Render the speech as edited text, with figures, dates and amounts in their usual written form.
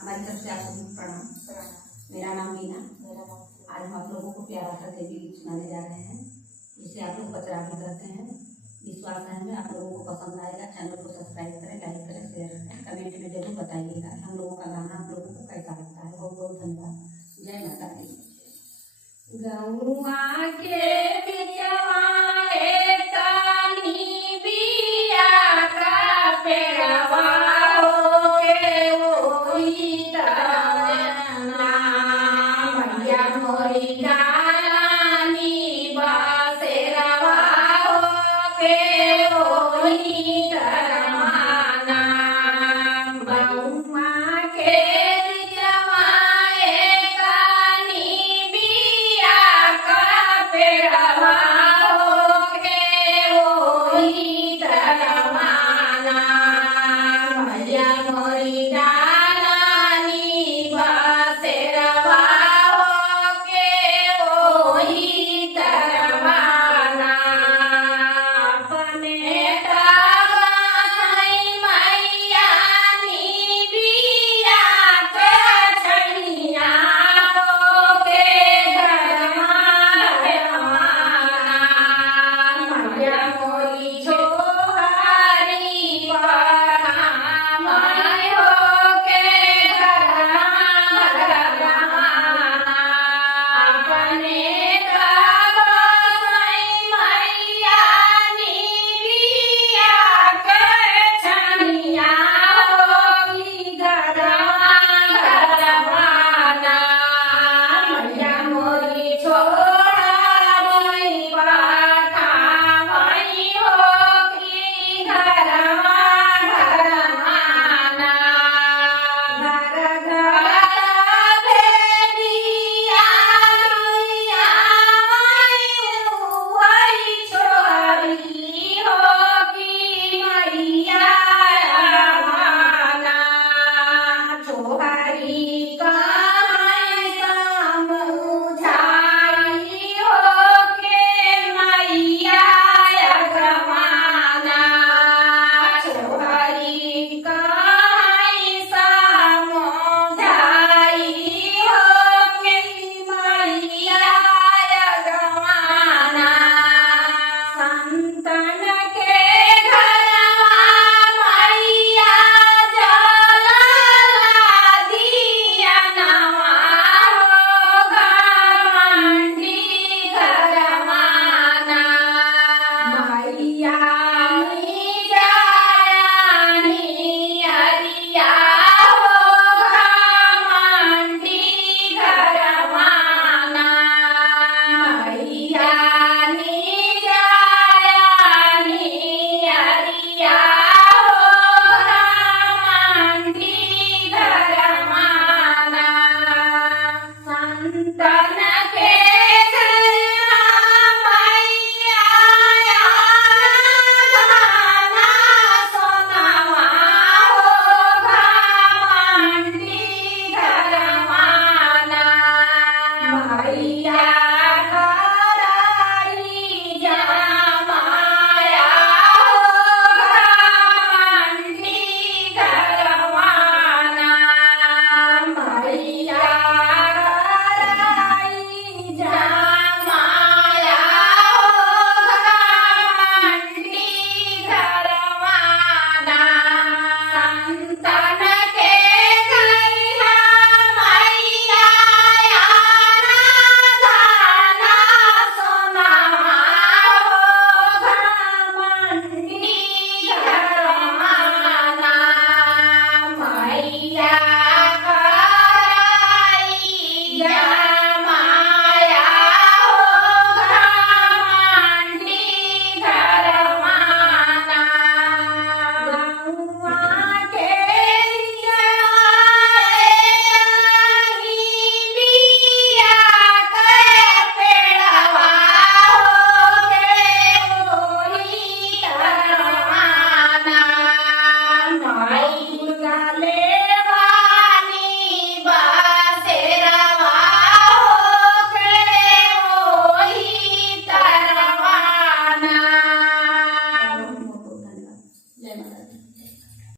हमारी तरफ से आप सभी को प्रणाम। मेरा नाम मीना। आज हम आप लोगों को प्यारा सा देवी गीत सुनाने जा रहे हैं, जिसे आप लोग बचरा भी कहते हैं। विश्वास है हमें आप लोगों को पसंद आएगा। चैनल को सब्सक्राइब करें, लाइक करें, शेयर करें, कमेंट में जरूर बताइएगा हम लोगों का गाना आप लोगों को कैसा लगता है। बहुत बहुत धन्यवाद। जय माता दी। गौआ के बिचवाए कानी बिया का पेड़वा हो के ओई